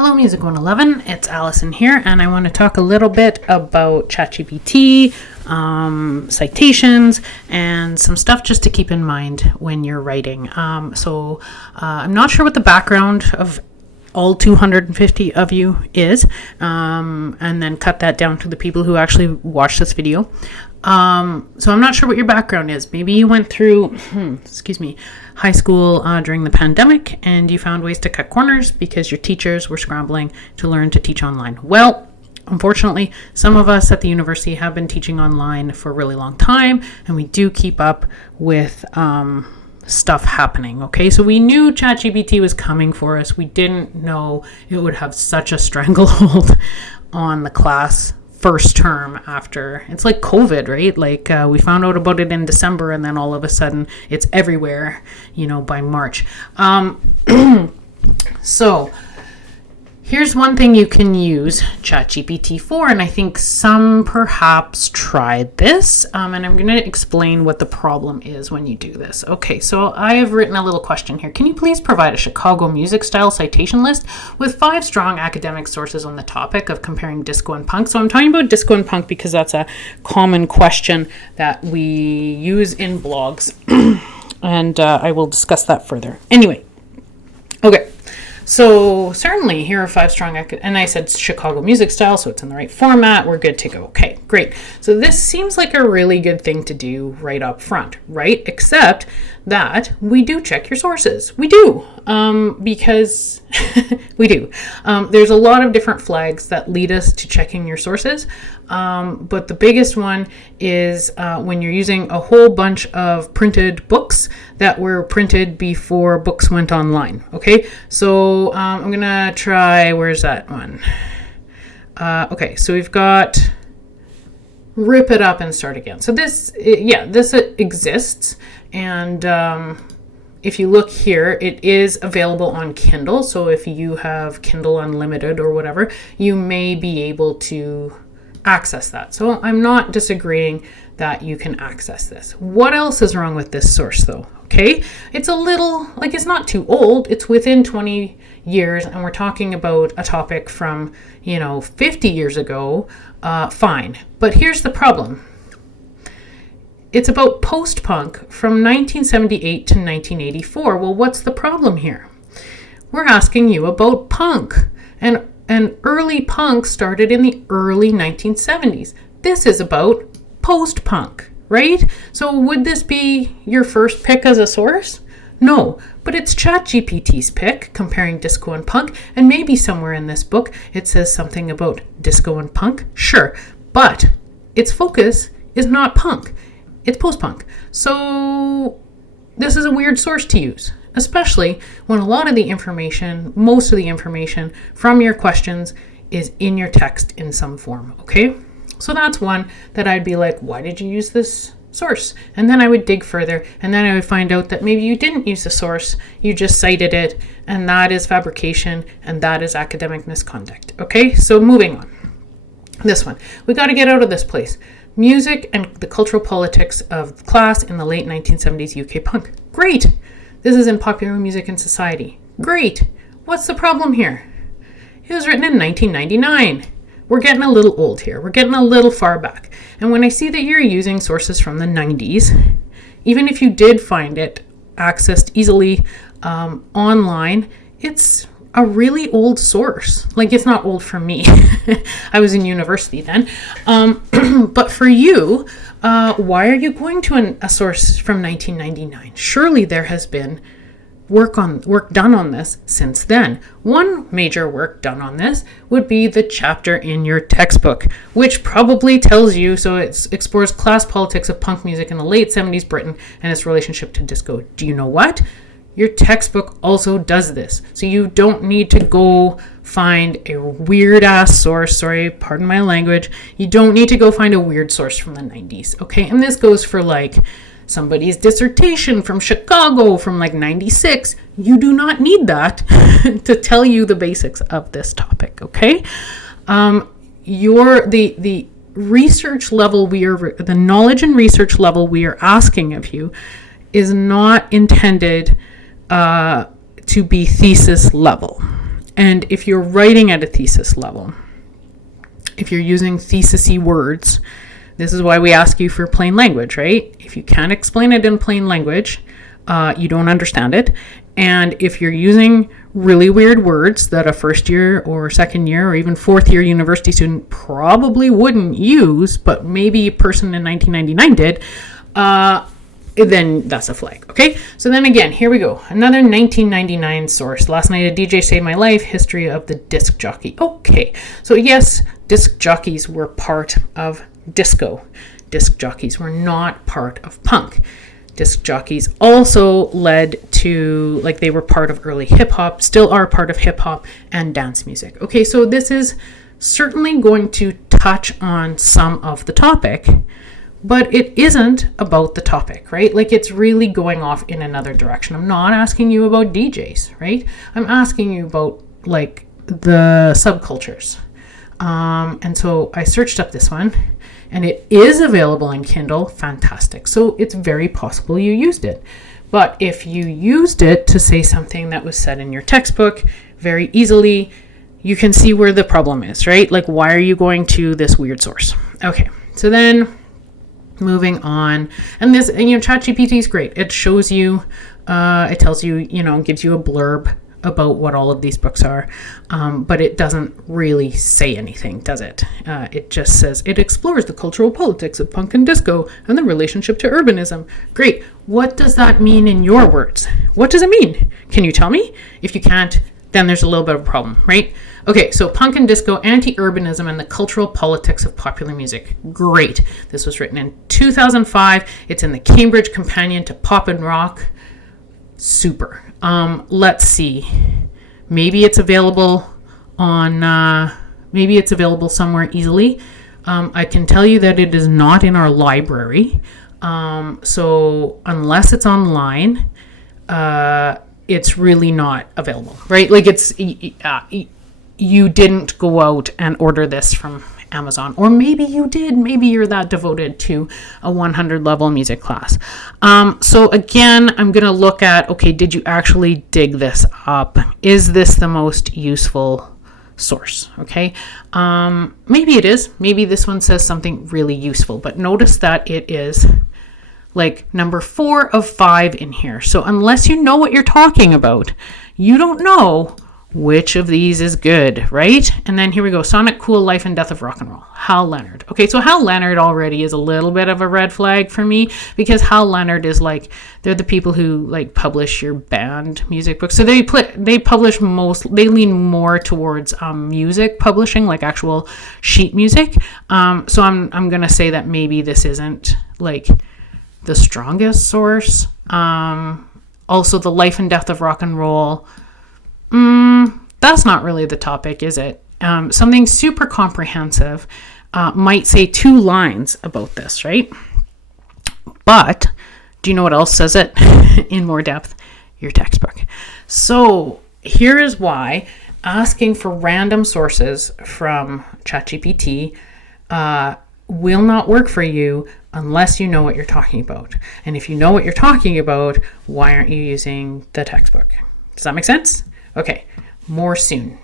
Hello, Music 111. It's Allison here, and I want to talk a little bit about ChatGPT, citations, and some stuff just to keep in mind when you're writing. I'm not sure what the background of all 250 of you is, and then cut that down to the people who actually watch this video. So I'm not sure what your background is. Maybe you went through, high school during the pandemic and you found ways to cut corners because your teachers were scrambling to learn to teach online. Well, unfortunately, some of us at the university have been teaching online for a really long time, and we do keep up with stuff happening. Okay, so we knew ChatGPT was coming for us. We didn't know it would have such a stranglehold on the class first term after. It's like COVID, right? Like we found out about it in December, and then all of a sudden it's everywhere, by March. So here's one thing you can use ChatGPT for, and I think some perhaps tried this, and I'm going to explain what the problem is when you do this. Okay, so I have written a little question here. Can you please provide a Chicago music style citation list with 5 strong academic sources on the topic of comparing disco and punk? So I'm talking about disco and punk because that's a common question that we use in blogs, and I will discuss that further. Anyway, okay. So certainly here are 5 strong, and I said Chicago music style, so it's in the right format. We're good to go. Okay, great. So this seems like a really good thing to do right up front, right? Except that we do check your sources. We do, because we do. There's a lot of different flags that lead us to checking your sources. But the biggest one is when you're using a whole bunch of printed books that were printed before books went online. Okay, so I'm gonna try, where's that one? Okay, so we've got rip it up and start again. So this exists, and if you look here, it is available on Kindle. So if you have Kindle Unlimited or whatever, you may be able to access that. So I'm not disagreeing that you can access this. What else is wrong with this source though? Okay, it's a little, it's not too old. It's within 20 years, and we're talking about a topic from, 50 years ago. Fine. But here's the problem. It's about post-punk from 1978 to 1984. Well, what's the problem here? We're asking you about punk. And early punk started in the early 1970s. This is about post-punk, right? So would this be your first pick as a source? No, but it's ChatGPT's pick, comparing disco and punk, and maybe somewhere in this book it says something about disco and punk. Sure, but its focus is not punk. It's post-punk. So this is a weird source to use, especially when a lot of the information, most of the information from your questions is in your text in some form, okay? So that's one that I'd be like, why did you use this source? And then I would dig further, and then I would find out that maybe you didn't use the source, you just cited it, and that is fabrication, and that is academic misconduct, okay? So moving on. This one, we got to get out of this place. Music and the cultural politics of class in the late 1970s UK punk. Great. This is in Popular Music and Society. Great. What's the problem here? It was written in 1999. We're getting a little old here. We're getting a little far back. And when I see that you're using sources from the 90s, even if you did find it accessed easily online, it's a really old source. It's not old for me. I was in university then. But for you, why are you going to a source from 1999? Surely there has been work done on this since then. One major work done on this would be the chapter in your textbook, which probably tells you, so it explores class politics of punk music in the late 70s Britain and its relationship to disco. Do you know what? Your textbook also does this. So you don't need to go find a weird ass source. Sorry, pardon my language. You don't need to go find a weird source from the 90s. Okay. And this goes for somebody's dissertation from Chicago from 96. You do not need that to tell you the basics of this topic. Okay. The research level the knowledge and research level we are asking of you is not intended to be thesis level. And if you're writing at a thesis level, if you're using thesis-y words, this is why we ask you for plain language, right? If you can't explain it in plain language, you don't understand it. And if you're using really weird words that a first year or second year or even fourth year university student probably wouldn't use, but maybe a person in 1999 did, then that's a flag. Okay, so then again, here we go. Another 1999 source. Last night a DJ saved my life. History of the disc jockey. Okay, so yes, disc jockeys were part of disco. Disc jockeys were not part of punk. Disc jockeys also led to, like, they were part of early hip hop, still are part of hip hop and dance music. Okay, so this is certainly going to touch on some of the topic, but it isn't about the topic, right? Like, it's really going off in another direction. I'm not asking you about DJs, right? I'm asking you about, like, the subcultures. And so I searched up this one, and it is available in Kindle. Fantastic. So it's very possible you used it. But if you used it to say something that was said in your textbook very easily, you can see where the problem is, right? Like, why are you going to this weird source? Okay, so then moving on. And this, and ChatGPT is great. It shows you, it tells you, gives you a blurb about what all of these books are, but it doesn't really say anything, does it? It just says it explores the cultural politics of punk and disco and the relationship to urbanism. Great. What does that mean in your words? What does it mean? Can you tell me? If you can't, then there's a little bit of a problem, right? Okay, so punk and disco, anti-urbanism, and the cultural politics of popular music. Great. This was written in 2005. It's in the Cambridge Companion to Pop and Rock. Super. Let's see. Maybe it's available on, maybe it's available somewhere easily. I can tell you that it is not in our library. So unless it's online, it's really not available, right? Like, it's, you didn't go out and order this from Amazon, or maybe you did. Maybe you're that devoted to a 100 level music class. So again, I'm going to look at, okay, did you actually dig this up? Is this the most useful source? Okay. Maybe it is. Maybe this one says something really useful, but notice that it is like number 4 of 5 in here. So unless you know what you're talking about, you don't know which of these is good, right? And then here we go. Sonic Cool, Life and Death of Rock and Roll. Hal Leonard. Okay, so Hal Leonard already is a little bit of a red flag for me, because Hal Leonard is like, they're the people who like publish your band music books. So they lean more towards music publishing, like actual sheet music. So I'm gonna say that maybe this isn't like the strongest source. Also, the Life and Death of Rock and Roll. That's not really the topic, is it? Something super comprehensive might say 2 lines about this, right? But do you know what else says it in more depth? Your textbook. So here is why asking for random sources from ChatGPT will not work for you unless you know what you're talking about. And if you know what you're talking about, why aren't you using the textbook? Does that make sense? Okay, more soon.